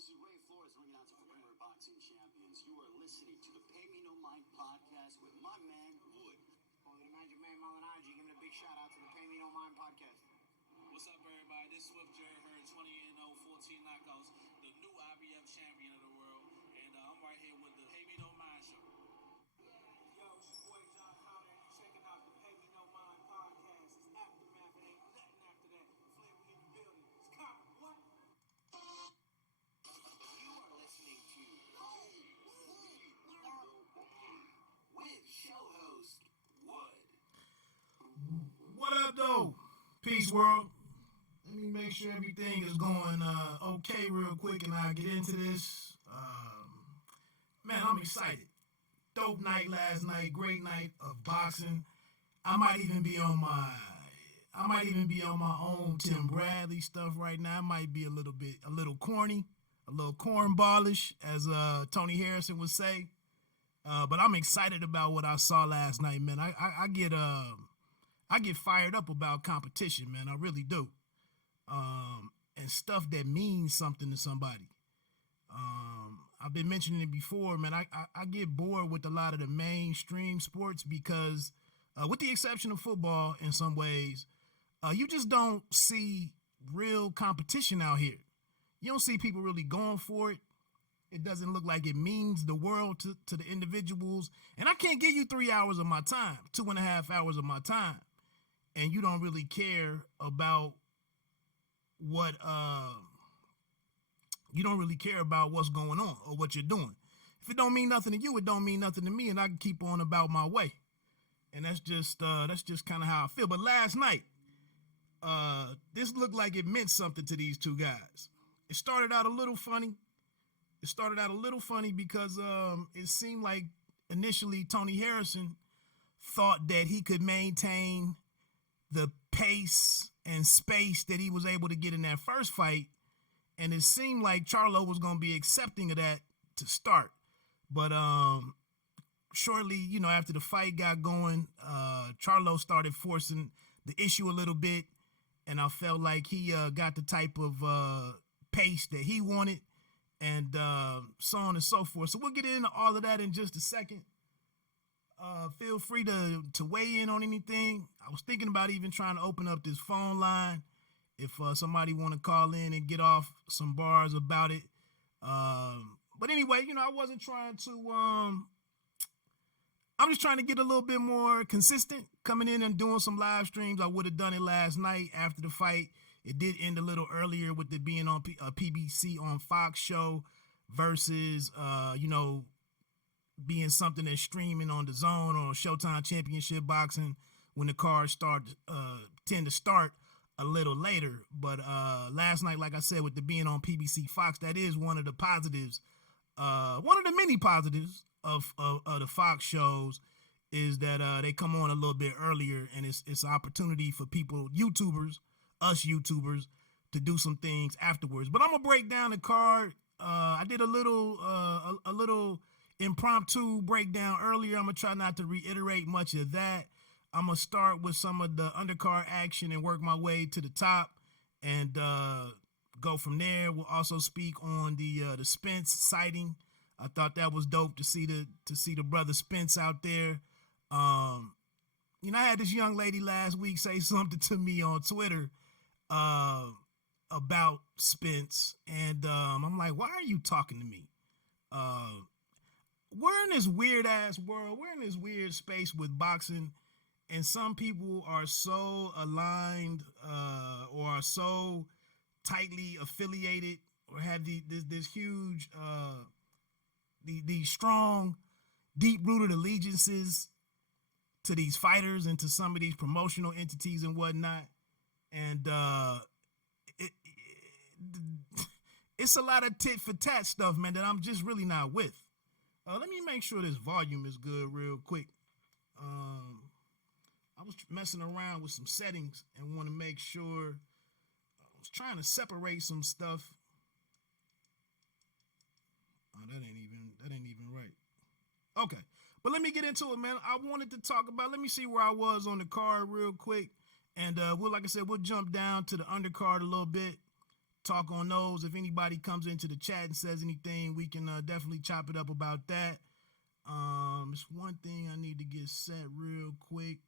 This is Ray Flores ringing out to former boxing champions. You are listening to the Pay Me No Mind podcast with my man, Wood. Oh, the Magic Man Malinaji giving a big shout out to the Pay Me No Mind podcast. What's up, everybody? This is Swift Jerry Heard, 20-0, 14 knockouts, the new IBF champion of the world, and I'm right here with the Pay Me No Mind show. Yo, it's your boy John Connor, and you're checking out the Pay Me No Mind podcast. It's Aftermath, it ain't nothing after that. Flavor in the building. It's Connor, what? You are listening to with show host Wood. What up, though? Peace, world. Let me make sure everything is going okay real quick, and I get into this. Man, I'm excited. Dope night last night. Great night of boxing. I might even be on my own Tim Bradley stuff right now. It might be a little corny, a little cornballish, as Tony Harrison would say. But I'm excited about what I saw last night, man. I get fired up about competition, man. I really do. And stuff that means something to somebody. I've been mentioning it before, man. I get bored with a lot of the mainstream sports because, with the exception of football in some ways, you just don't see real competition out here. You don't see people really going for it. It doesn't look like it means the world to the individuals. And I can't give you 3 hours of my time, 2.5 hours of my time, and you don't really care about what you don't really care about what's going on or what you're doing. If it don't mean nothing to you, it don't mean nothing to me, and I can keep on about my way. And that's just kind of how I feel. But last night, this looked like it meant something to these two guys. It started out a little funny. Because it seemed like initially Tony Harrison thought that he could maintain the pace and space that he was able to get in that first fight. And it seemed like Charlo was going to be accepting of that to start. But shortly, after the fight got going, Charlo started forcing the issue a little bit. And I felt like he got the type of pace that he wanted, and so on and so forth. So we'll get into all of that in just a second. Feel free to weigh in on anything. I was thinking about even trying to open up this phone line if somebody want to call in and get off some bars about it. But anyway, I wasn't trying to I'm just trying to get a little bit more consistent, coming in and doing some live streams. I would have done it last night after the fight. It did end a little earlier with it being on PBC on Fox show versus, being something that's streaming on the Zone or Showtime Championship Boxing when the cards tend to start a little later. But last night, like I said, with the being on PBC Fox, that is one of the positives, one of the many positives of the Fox shows, is that they come on a little bit earlier, and it's an opportunity for people, us YouTubers, to do some things afterwards. But I'm gonna break down the card. I did a little impromptu breakdown earlier. I'm gonna try not to reiterate much of that. I'm gonna start with some of the undercard action and work my way to the top, and go from there. We'll also speak on the Spence sighting. I thought that was dope to see the brother Spence out there. I had this young lady last week say something to me on Twitter about Spence, and I'm like, why are you talking to me? We're in this weird ass world. We're in this weird space with boxing, and some people are so aligned or are so tightly affiliated or have this huge these strong, deep-rooted allegiances to these fighters and to some of these promotional entities and whatnot. And it's a lot of tit for tat stuff, man, that I'm just really not with. Let me make sure this volume is good real quick. I was messing around with some settings and want to make sure. I was trying to separate some stuff. Oh, that ain't even right. Okay, but let me get into it, man. I wanted to talk about. Let me see where I was on the card real quick, and like I said, we'll jump down to the undercard a little bit. Talk on those. If anybody comes into the chat and says anything, we can definitely chop it up about that. It's one thing I need to get set real quick.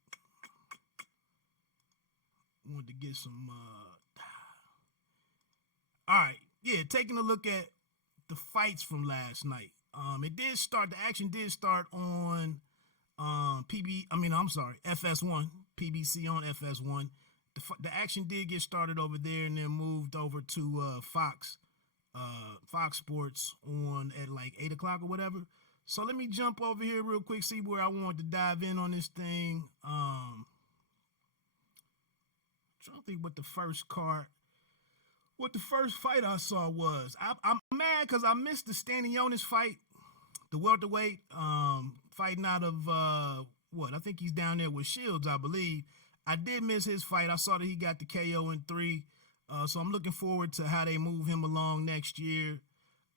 Want to get some. All right, yeah. Taking a look at the fights from last night. It did start. The action did start on FS1, PBC on FS1. The action did get started over there and then moved over to Fox Sports on at like 8 o'clock or whatever. So let me jump over here real quick, see where I want to dive in on this thing. Trying to think what the first fight I saw was. I'm mad because I missed the Stanionis fight, the welterweight, fighting out of I think he's down there with Shields, I believe. I did miss his fight. I saw that he got the KO in 3. So I'm looking forward to how they move him along next year.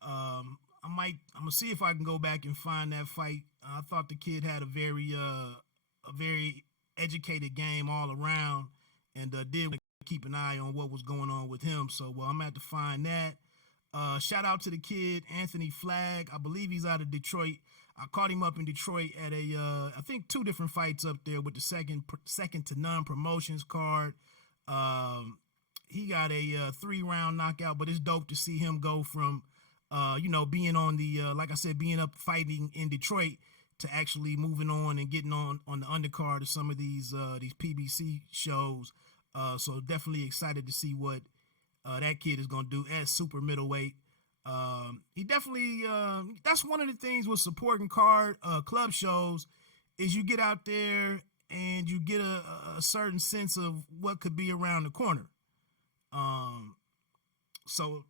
I'm gonna see if I can go back and find that fight. I thought the kid had a very educated game all around, and did keep an eye on what was going on with him. So I'm gonna have to find that. Shout out to the kid, Anthony Flagg. I believe he's out of Detroit. I caught him up in Detroit at I think 2 different fights up there with the second to none promotions card. He got a 3-round knockout, but it's dope to see him go from, being on the, like I said, being up fighting in Detroit to actually moving on and getting on the undercard of some of these PBC shows. So definitely excited to see what that kid is going to do as super middleweight. He definitely, that's one of the things with supporting club shows, is you get out there and you get a certain sense of what could be around the corner. So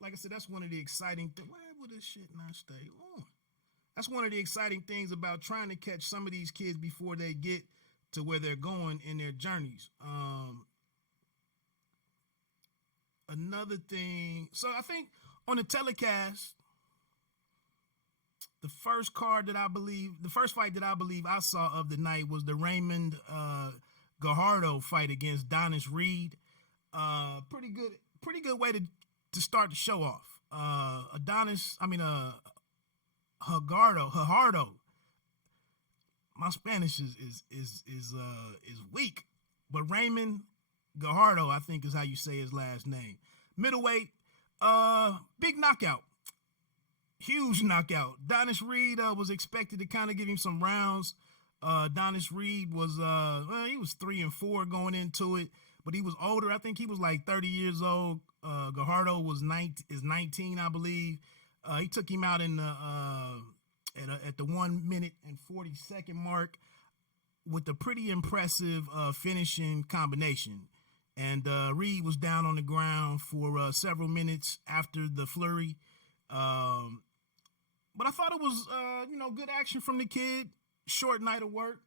like I said, that's one of the exciting things. Why would this shit not stay on? That's one of the exciting things about trying to catch some of these kids before they get to where they're going in their journeys. Another thing, so I think on the telecast, the first fight that I believe I saw of the night was the Raymond Gajardo fight against Donis Reed. Pretty good way to start the show off. Gajardo. My Spanish is weak, but Raymond Gajardo, I think, is how you say his last name. Middleweight, big knockout. huge knockout. Donis Reed was expected to kind of give him some rounds. Donis Reed was he was 3-4 going into it, but he was older. I think he was like 30 years old. Gajardo is 19, I believe. He took him out in the at the 1 minute and 40-second mark with a pretty impressive finishing combination. And Reed was down on the ground for several minutes after the flurry. But I thought it was good action from the kid. Short night of work.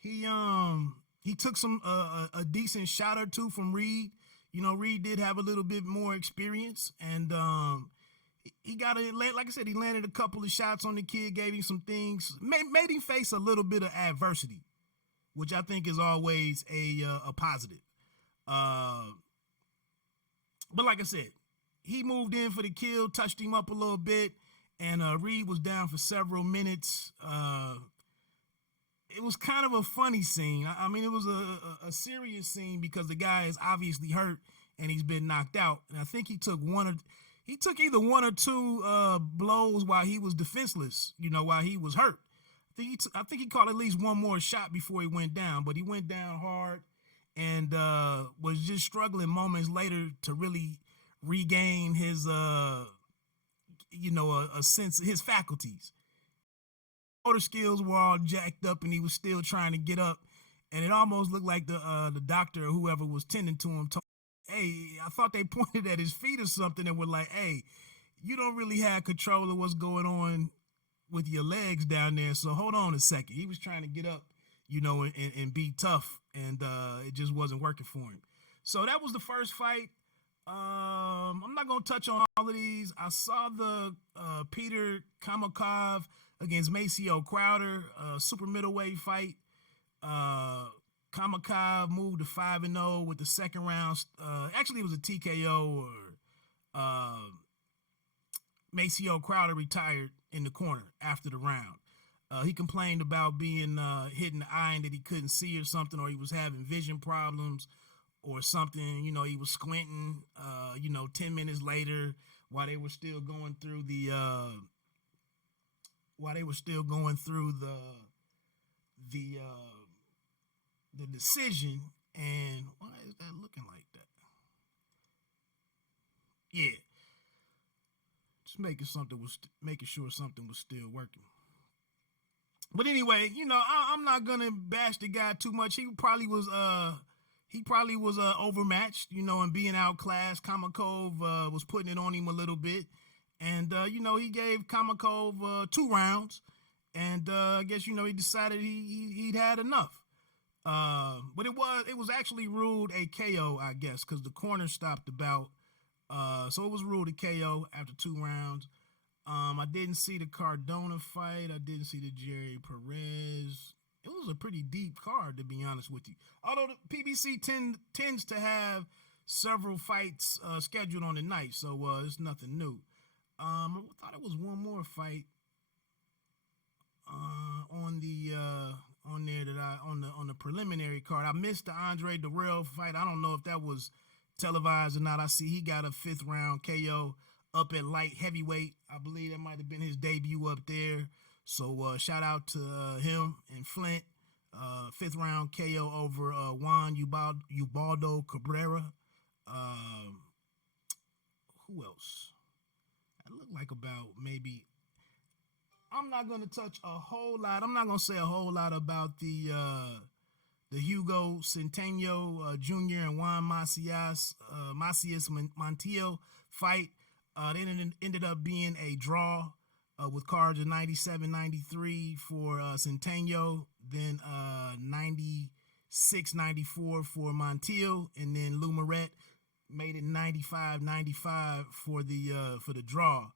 He took some a decent shot or two from Reed. Reed did have a little bit more experience, and he got like I said, he landed a couple of shots on the kid, gave him some things, made him face a little bit of adversity, which I think is always a positive. But like I said, he moved in for the kill, touched him up a little bit, and Reed was down for several minutes. It was kind of a funny scene. I mean, it was a serious scene because the guy is obviously hurt and he's been knocked out. And I think he took either one or two blows while he was defenseless, while he was hurt. I think he caught at least one more shot before he went down, but he went down hard and was just struggling moments later to really regain his, a sense of his faculties. Motor skills were all jacked up and he was still trying to get up, and it almost looked like the doctor or whoever was tending to him told, hey, I thought they pointed at his feet or something and were like, hey, you don't really have control of what's going on with your legs down there, so hold on a second. He was trying to get up, and be tough, and it just wasn't working for him. So that was the first fight. I'm not going to touch on all of these. I saw the Peter Kamakov against Maceo Crowder, super middleweight fight. Kamakov moved to 5-0 with the second round. Actually, it was a TKO. Maceo Crowder retired in the corner after the round. He complained about being hit in the eye and that he couldn't see or something, or he was having vision problems or something. He was squinting, 10 minutes later while they were still going through the decision. And why is that looking like that? Yeah, just making sure something was still working. But anyway, I'm not gonna bash the guy too much. He probably was overmatched, and being outclassed. Kamakov was putting it on him a little bit. And, he gave Kamakov 2 rounds, and I guess, he decided he'd had enough. But it was actually ruled a KO, I guess, because the corner stopped the bout. So it was ruled a KO after 2 rounds. I didn't see the Cardona fight. I didn't see the Jerry Perez. It was a pretty deep card, to be honest with you. Although the PBC tends to have several fights scheduled on the night, so it's nothing new. I thought it was one more fight on the preliminary card. I missed the Andre Darrell fight. I don't know if that was televised or not. I see he got a 5th round KO up at light heavyweight. I believe that might have been his debut up there. So shout out to him and Flint. 5th round KO over Juan Ubaldo Cabrera. Who else? It looked like about maybe. I'm not going to touch a whole lot. I'm not going to say a whole lot about the Hugo Centeno Jr. and Juan Macias Montiel fight. They ended up being a draw with cards of 97-93 for Centeno, then 96-94 for Montiel, and then Lou Moret made it 95-95 for the draw.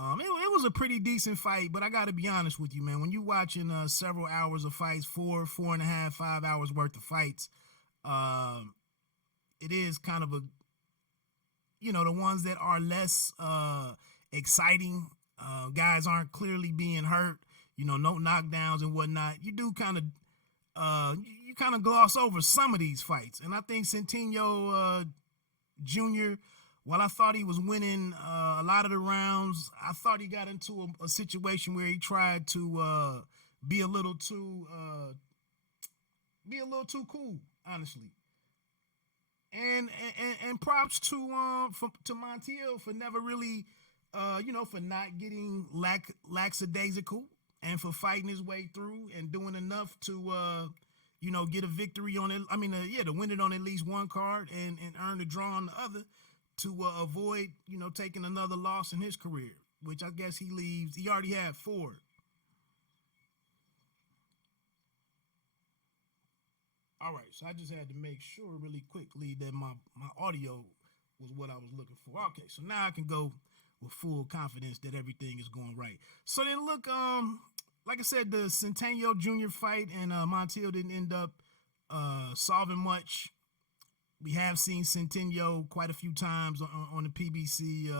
It was a pretty decent fight, but I got to be honest with you, man. When you're watching several hours of fights, 4.5, 5 hours worth of fights, it is kind of the ones that are less exciting. Guys aren't clearly being hurt, no knockdowns and whatnot. You do kind of gloss over some of these fights, and I think Centeno Jr. while I thought he was winning a lot of the rounds, I thought he got into a situation where he tried to be a little too cool, honestly. And props to Montiel for never really, for not getting lackadaisical and for fighting his way through and doing enough to, get a victory on it. I mean, to win it on at least one card and earn the draw on the other to avoid, taking another loss in his career, which I guess he already had 4. All right, so I just had to make sure really quickly that my audio was what I was looking for. Okay, so now I can go with full confidence that everything is going right. So then look, like I said, the Centennial Jr. fight and Montiel didn't end up solving much. We have seen Centennial quite a few times on the PBC,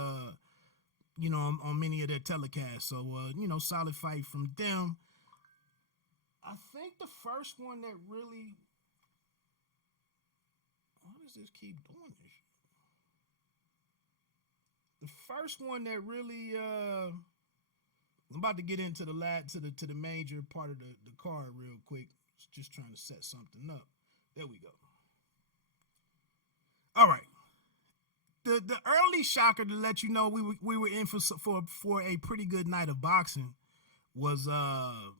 on many of their telecasts. So, solid fight from them. I think the first one that really... Why does this keep doing this? The first one that really... I'm about to get into the major part of the card real quick. Just trying to set something up. There we go. All right. The early shocker to let you know we were in for a pretty good night of boxing was where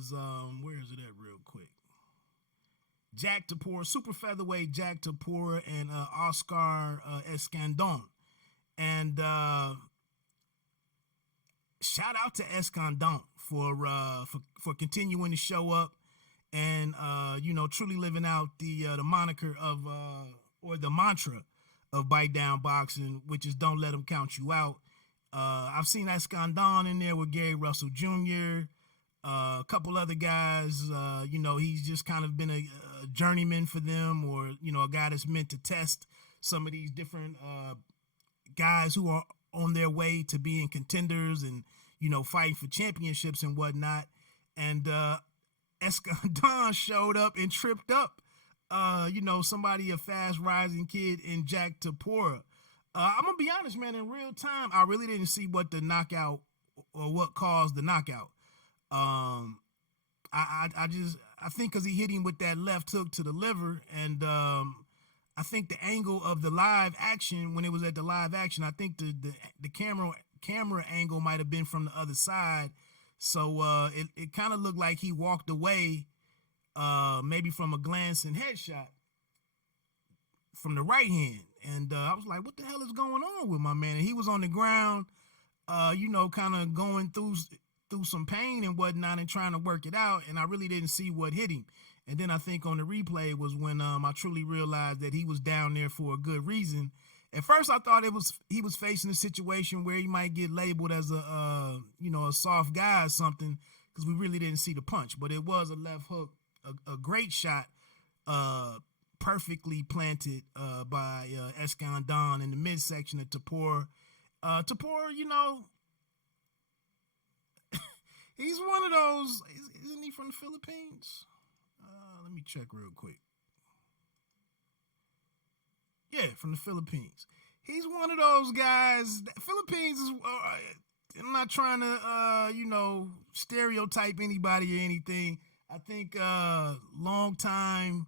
is it at real quick? Jack Tapor, super featherweight Jack Tapor and Oscar Escandon. And shout out to Escandon for continuing to show up and truly living out the moniker of or the mantra of Bite Down Boxing, which is don't let them count you out. I've seen Escandon in there with Gary Russell Jr., a couple other guys. He's just kind of been a journeyman for them, or a guy that's meant to test some of these different guys who are on their way to being contenders and fighting for championships and whatnot. And Escandon showed up and tripped up somebody, a fast rising kid in Jack Tapora. I'm gonna be honest, man, in real time I really didn't see what the knockout or what caused the knockout. I think because he hit him with that left hook to the liver, and I think the angle of the live action, when it was at the live action, I think the camera angle might have been from the other side, so it kind of looked like he walked away, maybe from a glancing headshot from the right hand, and I was like, what the hell is going on with my man? And he was on the ground, kind of going through some pain and whatnot and trying to work it out, and I really didn't see what hit him. And then I think on the replay was when I truly realized that he was down there for a good reason. At first I thought he was facing a situation where he might get labeled as a soft guy or something, because we really didn't see the punch, but it was a left hook, a great shot, perfectly planted by Escandon in the midsection of Tapor. Tapor, he's one of those. Isn't he from the Philippines? Let me check real quick. Yeah, from the Philippines. He's one of those guys. Philippines is. I'm not trying to, stereotype anybody or anything. I think long time,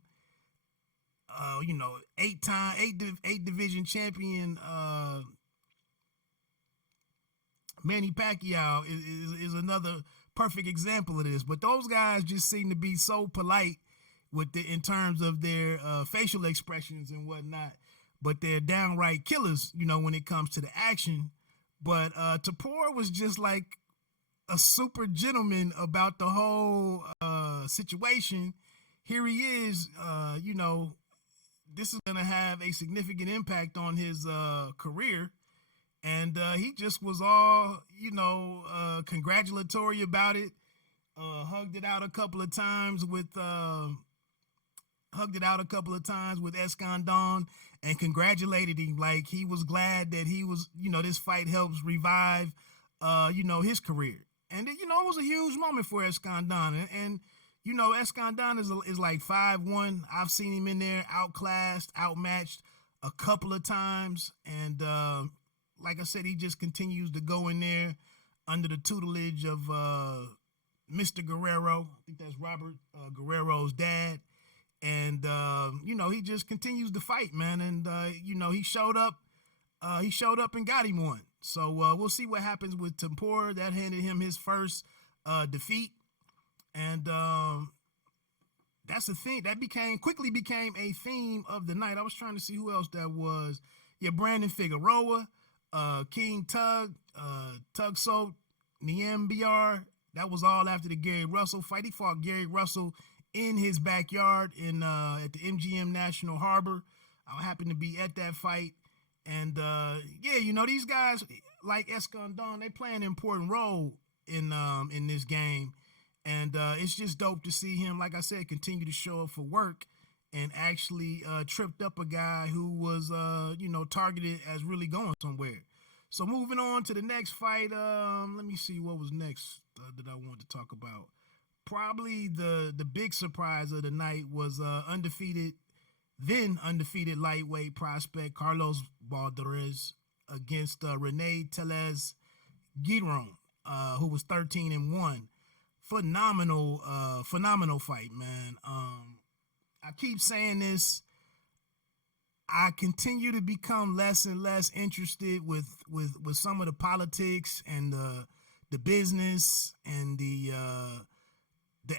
eight division champion Manny Pacquiao is another perfect example of this. But those guys just seem to be so polite in terms of their facial expressions and whatnot, but they're downright killers, when it comes to the action. But Tapor was just like a super gentleman about the whole situation. Here he is, this is going to have a significant impact on his career. And he just was all, congratulatory about it. Hugged it out a couple of times with Escandon and congratulated him like he was glad that he was, this fight helps revive, his career. And, it was a huge moment for Escandon. And Escandon is like 5'1". I've seen him in there outclassed, outmatched a couple of times. And like I said, he just continues to go in there under the tutelage of Mr. Guerrero. I think that's Robert Guerrero's dad. And, he just continues to fight, man. And, he showed up and got him one. So we'll see what happens with Tempura. That handed him his first defeat. And that's the thing. That quickly became a theme of the night. I was trying to see who else that was. Yeah, Brandon Figueroa, King Tug, Tugso, Niambiar. That was all after the Gary Russell fight. He fought Gary Russell in his backyard at the MGM National Harbor. I happened to be at that fight. And, these guys like Escondon, they play an important role in this game. And it's just dope to see him, like I said, continue to show up for work and actually tripped up a guy who was, targeted as really going somewhere. So moving on to the next fight, let me see what was next that I wanted to talk about. Probably the big surprise of the night was undefeated lightweight prospect Carlos Balderas against Rene Tellez Giron, who was 13-1. Phenomenal fight, man. I keep saying this. I continue to become less and less interested with some of the politics and the business and the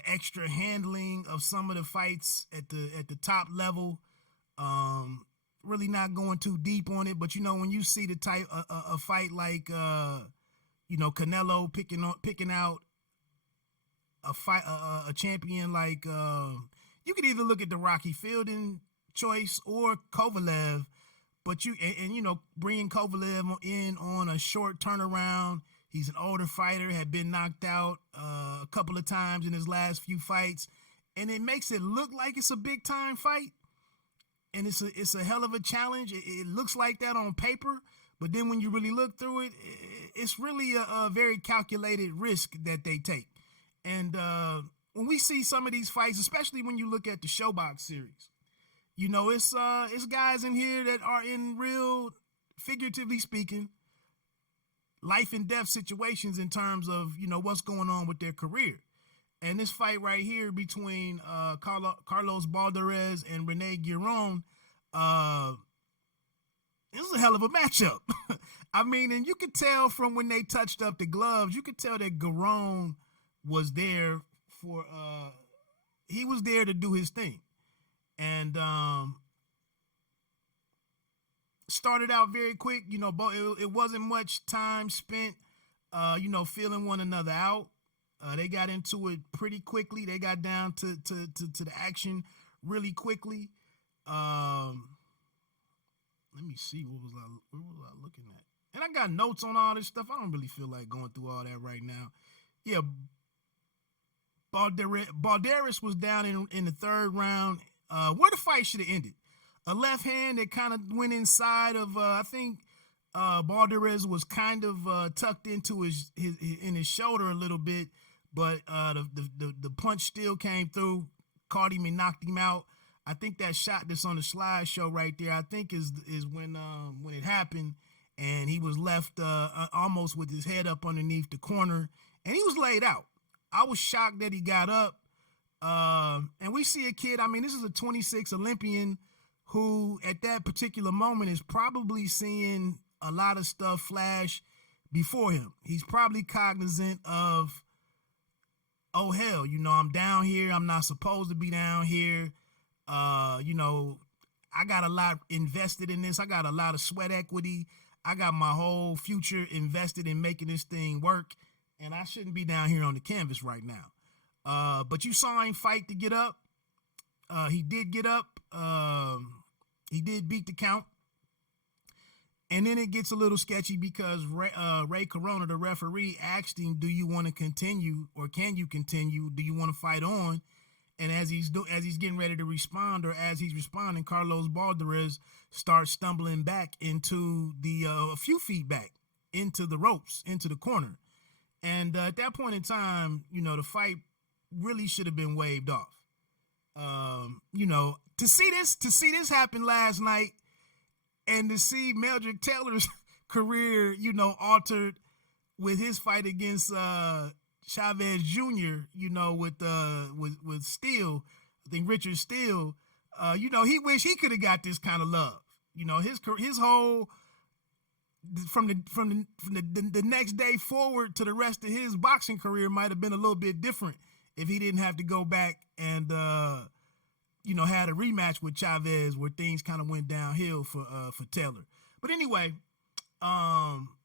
extra handling of some of the fights at the top level. Really not going too deep on it, but when you see the type a fight like Canelo picking out a champion like you could either look at the Rocky Fielding choice or Kovalev, but bringing Kovalev in on a short turnaround. He's an older fighter, had been knocked out a couple of times in his last few fights, and it makes it look like it's a big time fight, and it's a hell of a challenge. It looks like that on paper, but then when you really look through it, it's really a very calculated risk that they take. And when we see some of these fights, especially when you look at the Showbox series, it's guys in here that are in real, figuratively speaking, life and death situations in terms of, what's going on with their career. And this fight right here between Carlos Balderas and Rene Giron, this is a hell of a matchup. I mean, and you could tell from when they touched up the gloves, you could tell that Giron was there he was there to do his thing. And started out very quick, it wasn't much time spent, feeling one another out. They got into it pretty quickly. They got down to the action really quickly. Let me see, where was I looking at? And I got notes on all this stuff. I don't really feel like going through all that right now. Yeah, Balderas was down in the third round, where the fight should have ended. A left hand that kind of went inside of, I think Balderas was kind of tucked into his shoulder a little bit, but the punch still came through, caught him and knocked him out. I think that shot that's on the slideshow right there, I think is when it happened, and he was left almost with his head up underneath the corner, and he was laid out. I was shocked that he got up. And we see a kid, I mean, this is a 26 Olympian who at that particular moment is probably seeing a lot of stuff flash before him. He's probably cognizant of, oh, hell, I'm down here. I'm not supposed to be down here. I got a lot invested in this. I got a lot of sweat equity. I got my whole future invested in making this thing work. And I shouldn't be down here on the canvas right now. But you saw him fight to get up. He did get up. He did beat the count. And then it gets a little sketchy because Ray Corona, the referee, asked him, do you want to continue or can you continue? Do you want to fight on? And as he's getting ready to respond, or as he's responding, Carlos Balderas starts stumbling back into a few feet back into the ropes, into the corner. And at that point in time, the fight really should have been waved off. To see this happen last night, and to see Meldrick Taylor's career, altered with his fight against Chavez Jr., with Steele, I think Richard Steele, he wished he could have got this kind of love. His whole from the next day forward to the rest of his boxing career might have been a little bit different if he didn't have to go back and had a rematch with Chavez where things kind of went downhill for Taylor. But anyway, Balderas,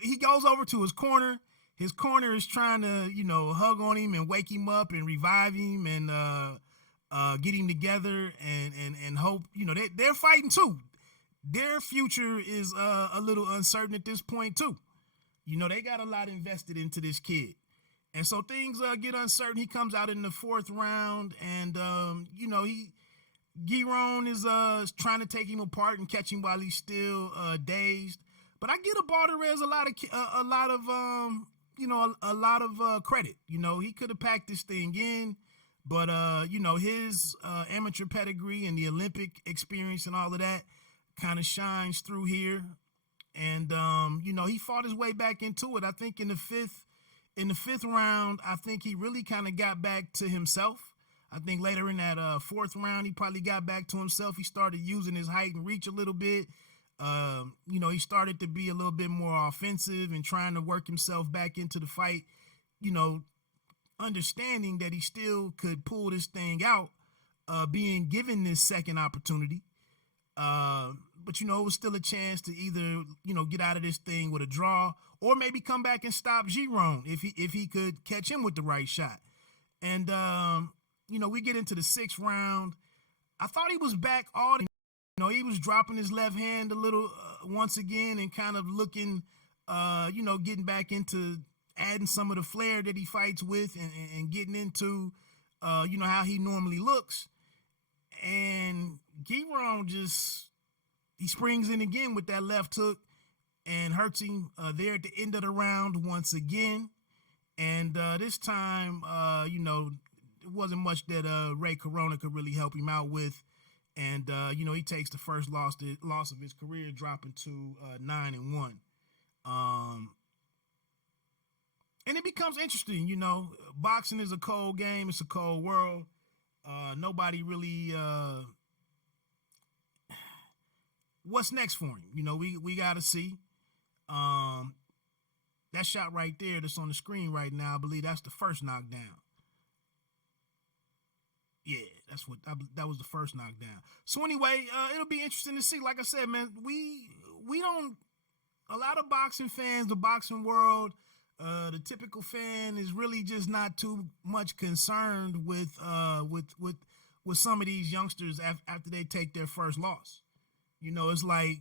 he goes over to his corner. His corner is trying to, hug on him and wake him up and revive him and get him together and hope, they're fighting too. Their future is a little uncertain at this point too. They got a lot invested into this kid. And so things get uncertain. He comes out in the 4th round and, Giron is trying to take him apart and catch him while he's still dazed. But I give Balderas a lot of credit. He could have packed this thing in, but his amateur pedigree and the Olympic experience and all of that kind of shines through here. And he fought his way back into it. I think in the fifth round, I think he really kind of got back to himself. I think later in that 4th round, he probably got back to himself. He started using his height and reach a little bit. He started to be a little bit more offensive and trying to work himself back into the fight, understanding that he still could pull this thing out, being given this second opportunity. But it was still a chance to either, get out of this thing with a draw or maybe come back and stop Giron if he could catch him with the right shot. And, we get into the 6th round. I thought he was back all the, he was dropping his left hand a little once again and kind of looking, getting back into adding some of the flair that he fights with and getting into, how he normally looks. And Giron he springs in again with that left hook and hurts him there at the end of the round once again. And this time, it wasn't much that Ray Corona could really help him out with. And, he takes the first loss of his career, dropping to 9-1. And it becomes interesting, boxing is a cold game. It's a cold world. Nobody really, what's next for him? We got to see. That shot right there that's on the screen right now, I believe that's the first knockdown. Yeah, that was the first knockdown. So anyway, it'll be interesting to see. Like I said, man, we don't, a lot of boxing fans, the boxing world, the typical fan is really just not too much concerned with some of these youngsters after they take their first loss. It's like,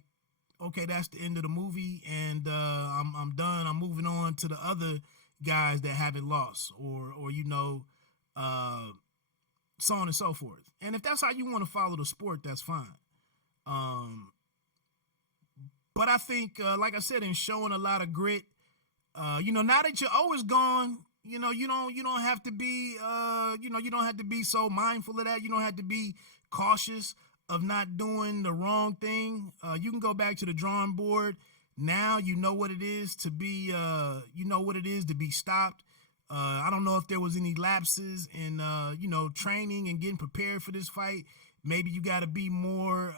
okay, that's the end of the movie, and I'm done. I'm moving on to the other guys that haven't lost, or so on and so forth. And if that's how you want to follow the sport, that's fine. But I think, like I said, in showing a lot of grit, now that you're always gone, you don't have to be, you don't have to be so mindful of that. You don't have to be cautious of not doing the wrong thing. You can go back to the drawing board. Now you know what it is to be, stopped. I don't know if there was any lapses in, training and getting prepared for this fight. Maybe you got to be more,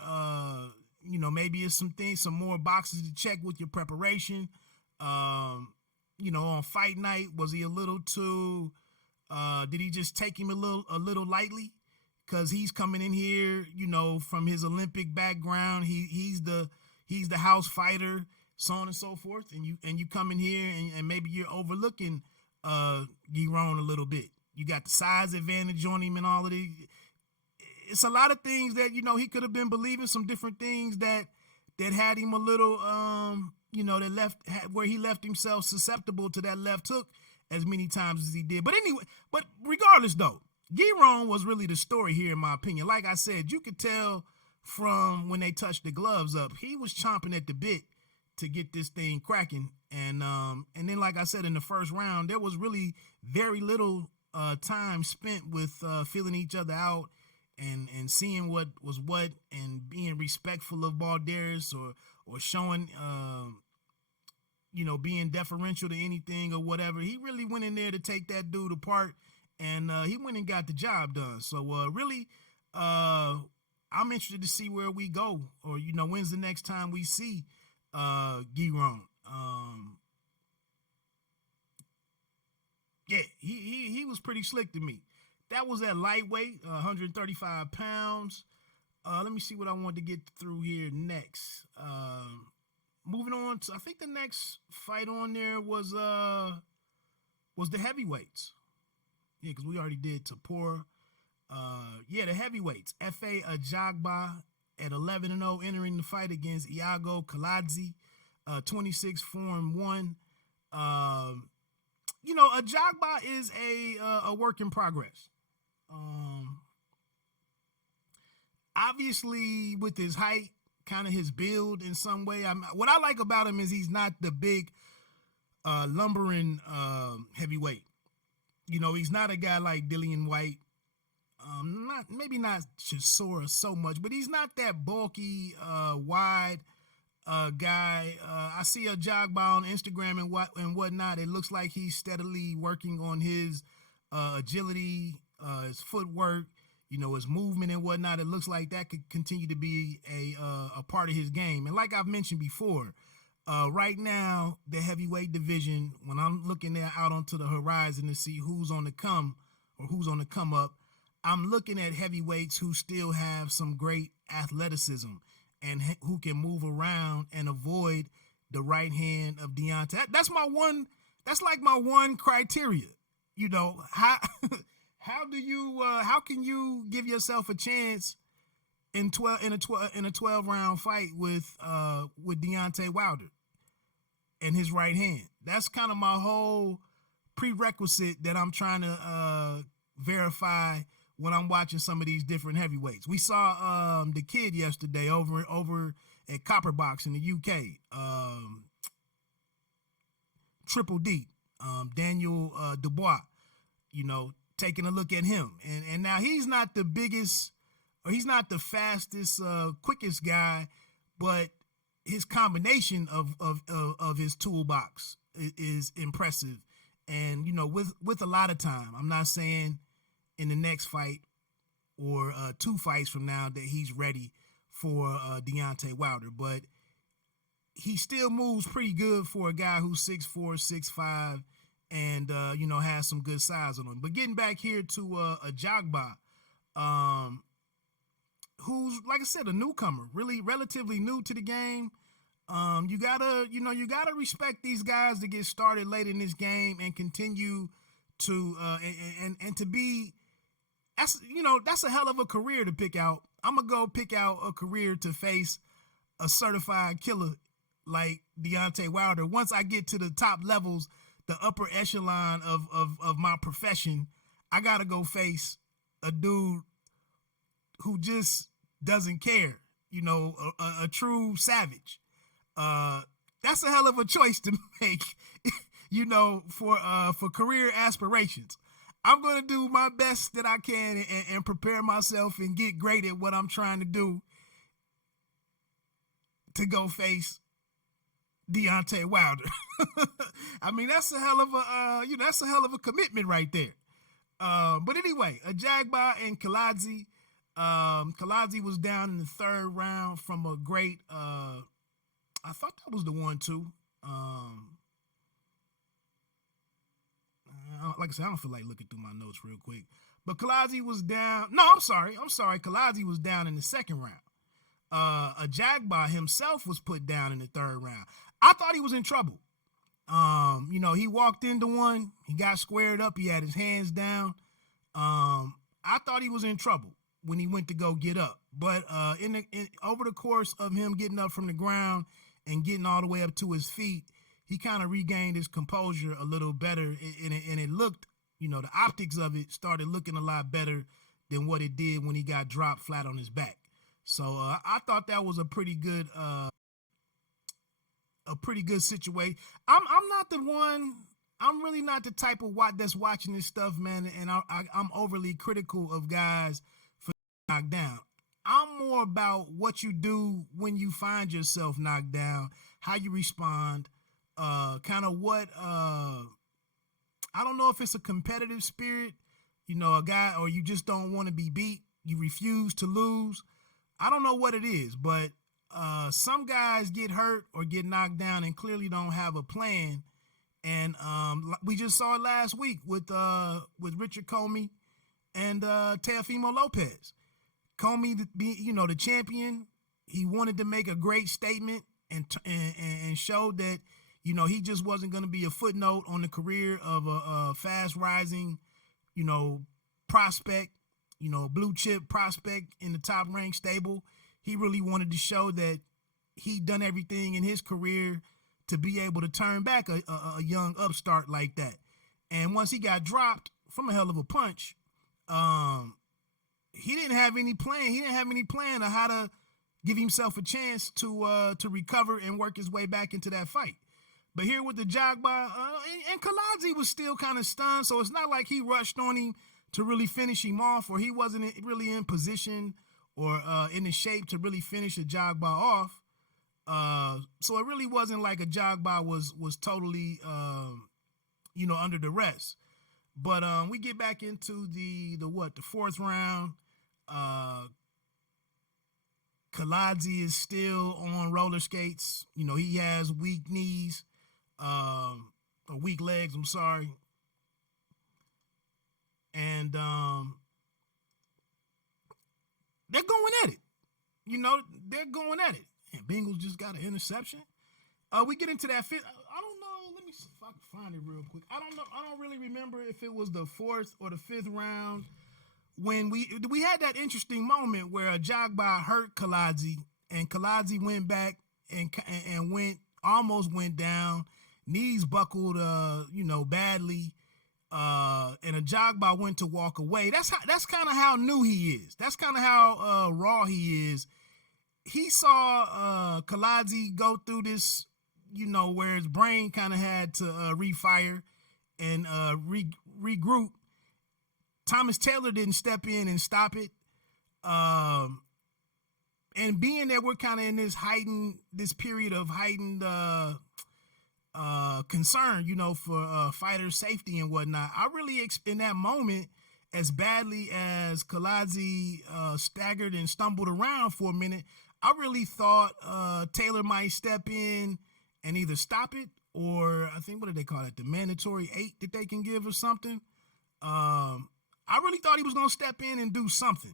maybe it's some more boxes to check with your preparation. On fight night, was he a little too, did he just take him a little lightly? Cause he's coming in here, from his Olympic background, he's the house fighter, so on and so forth. And you come in here and maybe you're overlooking, Giron a little bit. You got the size advantage on him and all of these. It's a lot of things that, he could have been believing, some different things that had him a little, where he left himself susceptible to that left hook as many times as he did. But anyway, regardless though, Giron was really the story here, in my opinion. Like I said, you could tell from when they touched the gloves up, he was chomping at the bit to get this thing cracking. And then, like I said, in the first round, there was really very little time spent with feeling each other out and seeing what was what and being respectful of Balderas or showing being deferential to anything or whatever. He really went in there to take that dude apart, and he went and got the job done. So really, I'm interested to see where we go, or when's the next time we see Giron. Yeah, he was pretty slick to me. That was at lightweight, 135 pounds. Let me see what I want to get through here next. Moving on to, I think the next fight on there was the heavyweights. Yeah, because we already did Tapora. The heavyweights. F.A. Ajagba at 11-0, entering the fight against Iago Kaladze, 26-4-1. Ajagba is a work in progress. Obviously, with his height, kind of his build in some way. What I like about him is he's not the big lumbering heavyweight. He's not a guy like Dillian White. Maybe not Chisora so much, but he's not that bulky, wide guy. I see a Ajagba on Instagram and whatnot. It looks like he's steadily working on his agility, his footwork, his movement and whatnot. It looks like that could continue to be a part of his game. And like I've mentioned before, right now, the heavyweight division, when I'm looking there out onto the horizon to see who's on the come or who's on the come up, I'm looking at heavyweights who still have some great athleticism and who can move around and avoid the right hand of Deontay. That's like my one criteria. How can you give yourself a chance in a 12 round fight with Deontay Wilder and his right hand? That's kind of my whole prerequisite that I'm trying to verify when I'm watching some of these different heavyweights. We saw the kid yesterday over at Copperbox in the UK, Triple D, Daniel Dubois, taking a look at him. And now he's not the biggest, or he's not the fastest, quickest guy, but his combination of his toolbox is impressive. And, with a lot of time, I'm not saying in the next fight or 2 fights from now that he's ready for Deontay Wilder, but he still moves pretty good for a guy who's 6'4", 6'5", and has some good size on him. But getting back here to Ajagba, who's, like I said, a newcomer, really relatively new to the game. You gotta respect these guys to get started late in this game and continue to and to be. That's a hell of a career to pick out. I'm gonna go pick out a career to face a certified killer like Deontay Wilder. Once I get to the top levels, the upper echelon of my profession, I gotta go face a dude who just doesn't care. A true savage. That's a hell of a choice to make. For career aspirations. I'm going to do my best that I can and prepare myself and get great at what I'm trying to do to go face Deontay Wilder. I mean, that's a hell of a commitment right there. But anyway, Ajagba and Kaladze. Kaladze was down in the 3rd round from a great, I thought that was the 1-2. Like I said, I don't feel like looking through my notes real quick. But Kaladze was down. No, I'm sorry. Kaladze was down in the 2nd round. Ajagba himself was put down in the 3rd round. I thought he was in trouble. He walked into one. He got squared up. He had his hands down. I thought he was in trouble when he went to go get up. But over the course of him getting up from the ground and getting all the way up to his feet, he kind of regained his composure a little better, and it looked, the optics of it started looking a lot better than what it did when he got dropped flat on his back. So I thought that was a pretty good situation. I'm not the one. I'm really not the type of that's watching this stuff, man. And I'm overly critical of guys for knocked down. I'm more about what you do when you find yourself knocked down, how you respond, kind of what, I don't know if it's a competitive spirit, a guy, or you just don't want to be beat. You refuse to lose. I don't know what it is, but some guys get hurt or get knocked down and clearly don't have a plan. And we just saw it last week with Richard Comey and Teofimo Lopez. Comey, the champion, he wanted to make a great statement and showed that, he just wasn't going to be a footnote on the career of a fast rising, prospect, blue chip prospect in the top ranked stable. He really wanted to show that he'd done everything in his career to be able to turn back a young upstart like that. And once he got dropped from a hell of a punch, he didn't have any plan. He didn't have any plan of how to give himself a chance to recover and work his way back into that fight. But here with the Jagba, and Kaladze was still kind of stunned, so it's not like he rushed on him to really finish him off, or he wasn't really in position or in the shape to really finish a Jagba off. So it really wasn't like a Jagba was totally, under duress. But we get back into the fourth round. Kaladze is still on roller skates. He has weak knees, or weak legs, I'm sorry. And they're going at it. They're going at it. And Bengals just got an interception. We get into that fifth. I don't know. Let me see if I can find it real quick. I don't know. I don't really remember if it was the fourth or the fifth round when we had that interesting moment where a Jagba hurt Kaladze, and Kaladze went back and almost went down. Knees buckled, badly. And a Jagba went to walk away. That's kind of how new he is. That's kind of how raw he is. He saw Kaladze go through this, where his brain kind of had to refire and regroup. Thomas Taylor didn't step in and stop it. And being that we're kind of in this period of heightened concern, for fighter safety and whatnot, I really, in that moment, as badly as Kaladze staggered and stumbled around for a minute, I really thought Taylor might step in and either stop it, or I think, what do they call it? The mandatory 8 that they can give or something. I really thought he was going to step in and do something.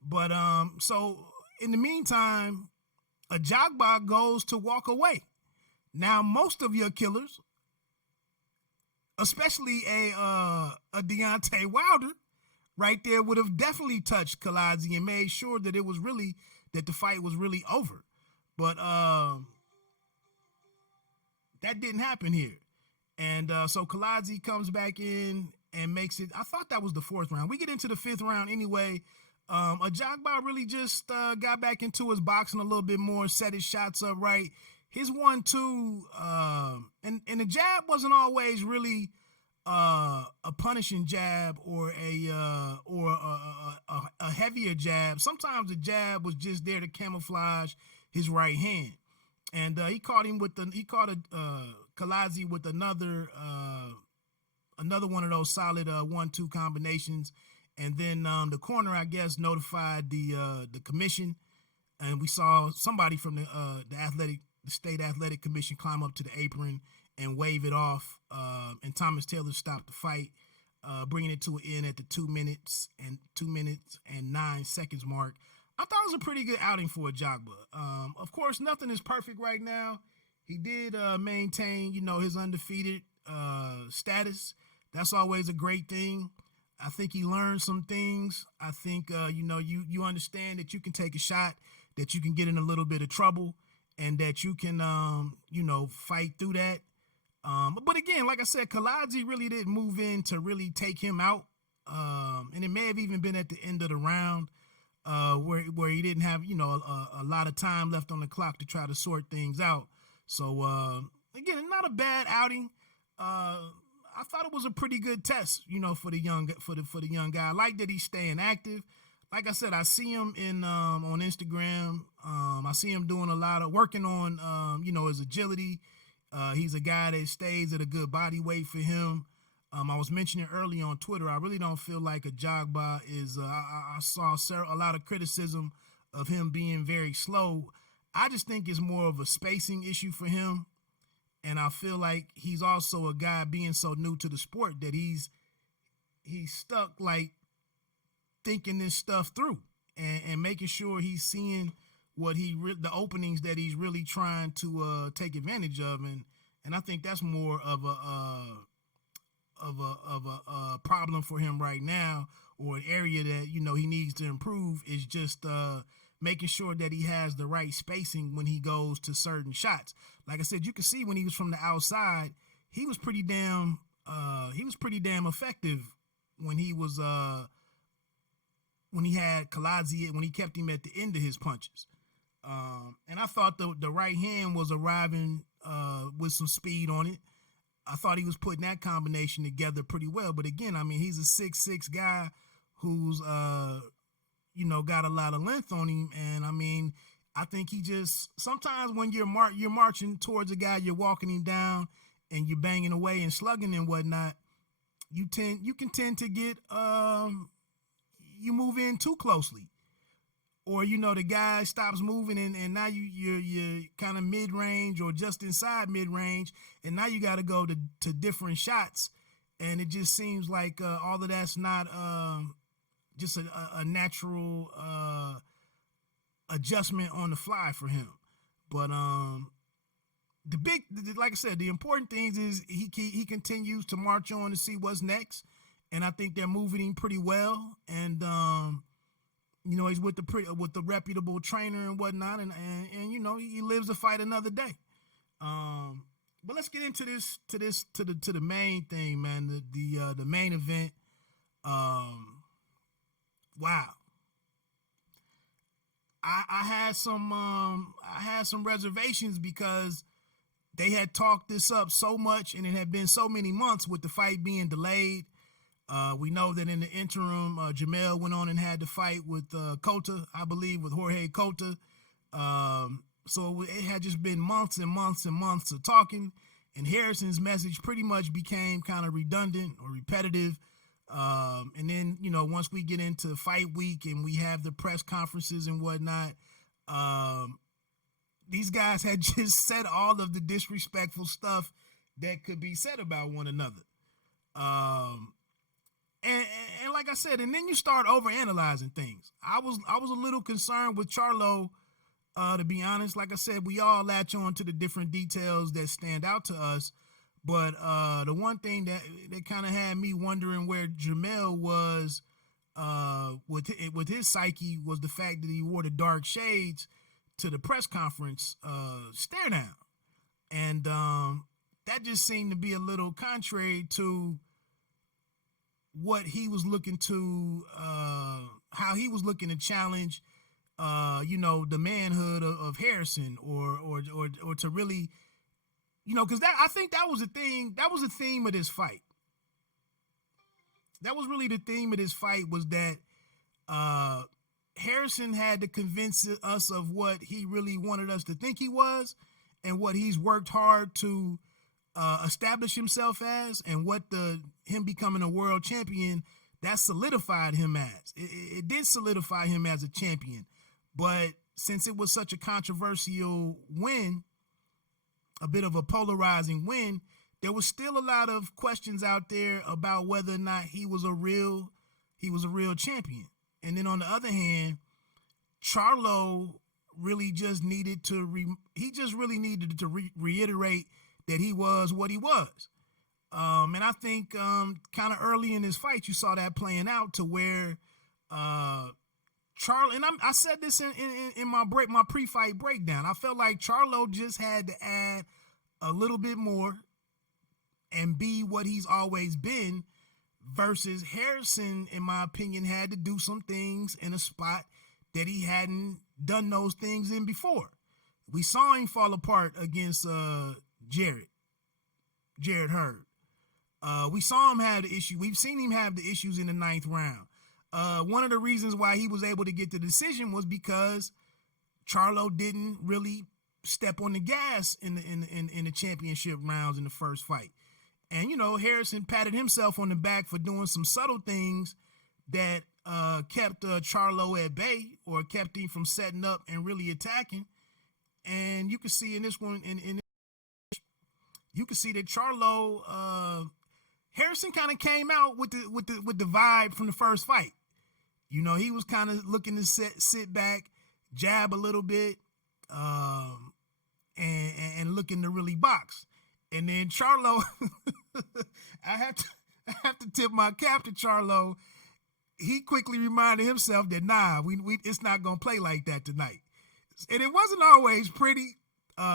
But so in the meantime, a Jagba goes to walk away. Now, most of your killers, especially a Deontay Wilder, right there, would have definitely touched Kaladze and made sure that that the fight was really over. But that didn't happen here. And so Kaladze comes back in and makes it. I thought that was the fourth round. We get into the fifth round anyway. A Jagba really just got back into his boxing a little bit more, set his shots up right. His 1-2, and the jab wasn't always really a punishing jab or a heavier jab. Sometimes the jab was just there to camouflage his right hand, and he caught Kaladze with another one of those solid 1-2 combinations, and then the corner, I guess, notified the commission, and we saw somebody from the State Athletic Commission climb up to the apron and wave it off, and Thomas Taylor stopped the fight, bringing it to an end at the 2 minutes and 9 seconds mark. I thought it was a pretty good outing for a Jagba. Of course, nothing is perfect right now. He did maintain, his undefeated status. That's always a great thing. I think he learned some things. I think, you understand that you can take a shot, that you can get in a little bit of trouble, and that you can, fight through that. But again, like I said, Kaladze really didn't move in to really take him out. And it may have even been at the end of the round where he didn't have, a lot of time left on the clock to try to sort things out. So, again, not a bad outing. I thought it was a pretty good test, for the young guy. I like that he's staying active. like I said, I see him in on Instagram. I see him doing a lot of working on his agility. He's a guy that stays at a good body weight for him. I was mentioning earlier on Twitter, I really don't feel like Ajagba is. I saw a lot of criticism of him being very slow. I just think it's more of a spacing issue for him. And I feel like he's also a guy being so new to the sport that he's stuck like thinking this stuff through and making sure he's seeing what the openings that he's really trying to take advantage of. And I think that's more of a problem for him right now, or an area that, he needs to improve, is just making sure that he has the right spacing when he goes to certain shots. Like I said, you can see when he was from the outside, he was pretty damn effective when he was when he had Kaladze, when he kept him at the end of his punches. And I thought the right hand was arriving with some speed on it. I thought he was putting that combination together pretty well. But again, I mean, he's a 6'6" guy who's got a lot of length on him. And I mean, I think he just, sometimes when you're marching towards a guy, you're walking him down and you're banging away and slugging and whatnot, you can tend to get you move in too closely, or the guy stops moving and now you're kind of mid range or just inside mid range, and now you got to go to different shots, and it just seems like all of that's not just a natural adjustment on the fly for him. But like I said, the important things is he continues to march on to see what's next, and I think they're moving him pretty well. And he's with the reputable trainer and whatnot, and he lives to fight another day. But let's get into the main thing, man. The main event. Wow. I had some reservations because they had talked this up so much, and it had been so many months with the fight being delayed. We know that in the interim, Jamel went on and had to fight with Cota, I believe, with Jorge Cota. So it had just been months and months and months of talking, and Harrison's message pretty much became kind of redundant or repetitive. And then, once we get into fight week and we have the press conferences and whatnot, these guys had just said all of the disrespectful stuff that could be said about one another. And like I said, and then you start overanalyzing things. I was a little concerned with Charlo, to be honest. Like I said, we all latch on to the different details that stand out to us. But the one thing that kind of had me wondering where Jamel was with his psyche was the fact that he wore the dark shades to the press conference stare down. And that just seemed to be a little contrary to what he was looking to, how he was looking to challenge, the manhood of Harrison, or to really, because I think that was a thing. That was the theme of this fight. That was really the theme of this fight, was that Harrison had to convince us of what he really wanted us to think he was, and what he's worked hard to establish himself as, and what him becoming a world champion, that solidified him as. It did solidify him as a champion, but since it was such a controversial win, a bit of a polarizing win, there was still a lot of questions out there about whether or not he was a real champion. And then on the other hand, Charlo really just needed to reiterate that he was what he was. And I think kind of early in this fight, you saw that playing out to where Charlo, and I said this in my pre-fight breakdown, I felt like Charlo just had to add a little bit more and be what he's always been, versus Harrison, in my opinion, had to do some things in a spot that he hadn't done those things in before. We saw him fall apart against Jared Hurd. We saw him have the issue. We've seen him have the issues in the 9th round. one of the reasons why he was able to get the decision was because Charlo didn't really step on the gas in the championship rounds in the first fight. And, Harrison patted himself on the back for doing some subtle things that kept Charlo at bay or kept him from setting up and really attacking. And you can see in this one, you can see that Charlo, Harrison kind of came out with the vibe from the first fight. He was kind of looking to sit back, jab a little bit, and looking to really box. And then Charlo, I have to tip my cap to Charlo. He quickly reminded himself that it's not gonna play like that tonight. And it wasn't always pretty.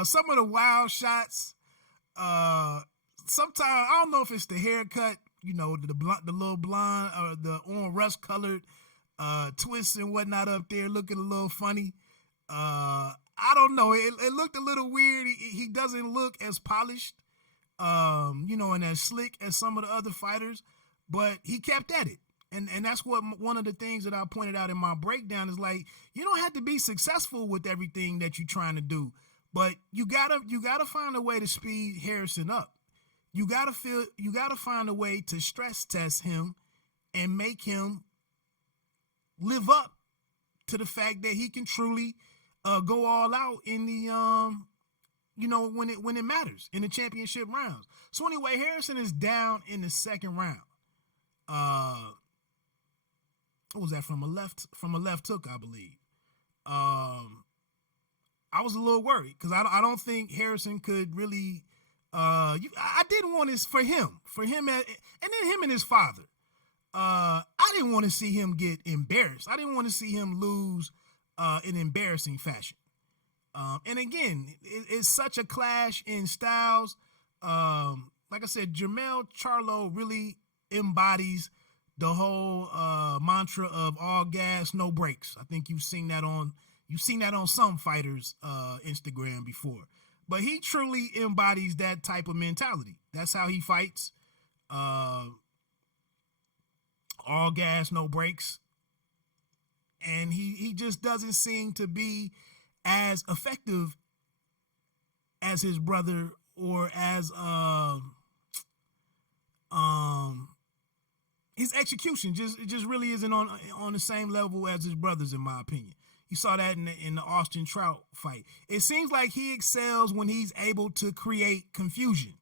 Some of the wild shots. Sometimes I don't know if it's the haircut, the little blonde or the orange rust colored twists and whatnot up there, looking a little funny. I don't know. It looked a little weird. He doesn't look as polished, and as slick as some of the other fighters, but he kept at it. And that's what one of the things that I pointed out in my breakdown is, like, you don't have to be successful with everything that you're trying to do, but you gotta find a way to speed Harrison up. You gotta find a way to stress test him and make him live up to the fact that he can truly go all out in the when it matters in the championship rounds. So anyway, Harrison is down in the second round. What was that, from a left hook, I believe. I was a little worried because I don't think Harrison could really. I didn't want this for him, and then him and his father. I didn't want to see him get embarrassed. I didn't want to see him lose in embarrassing fashion. And again, it's such a clash in styles. Like I said, Jermell Charlo really embodies the whole mantra of all gas, no brakes. I think you've seen that on some fighters' Instagram before. But he truly embodies that type of mentality. That's how he fights. All gas, no brakes. And he just doesn't seem to be as effective as his brother, or as his execution just really isn't on the same level as his brothers, in my opinion. You saw that in the Austin Trout fight. It seems like he excels when he's able to create confusion.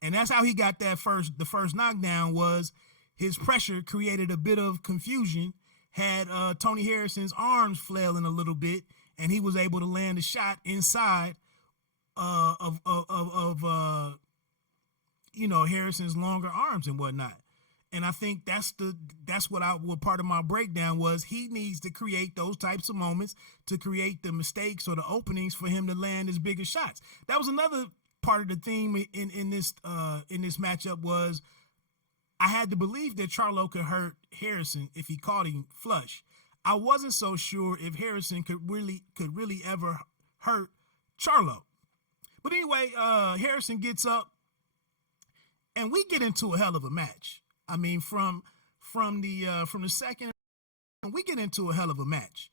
And that's how he got the first knockdown, was his pressure created a bit of confusion, had Tony Harrison's arms flailing a little bit, and he was able to land a shot inside of Harrison's longer arms and whatnot. And I think that's what part of my breakdown was. He needs to create those types of moments to create the mistakes or the openings for him to land his bigger shots. That was another part of the theme in this matchup, was I had to believe that Charlo could hurt Harrison if he caught him flush. I wasn't so sure if Harrison could really ever hurt Charlo. But anyway, Harrison gets up, and we get into a hell of a match. I mean, from the second, we get into a hell of a match.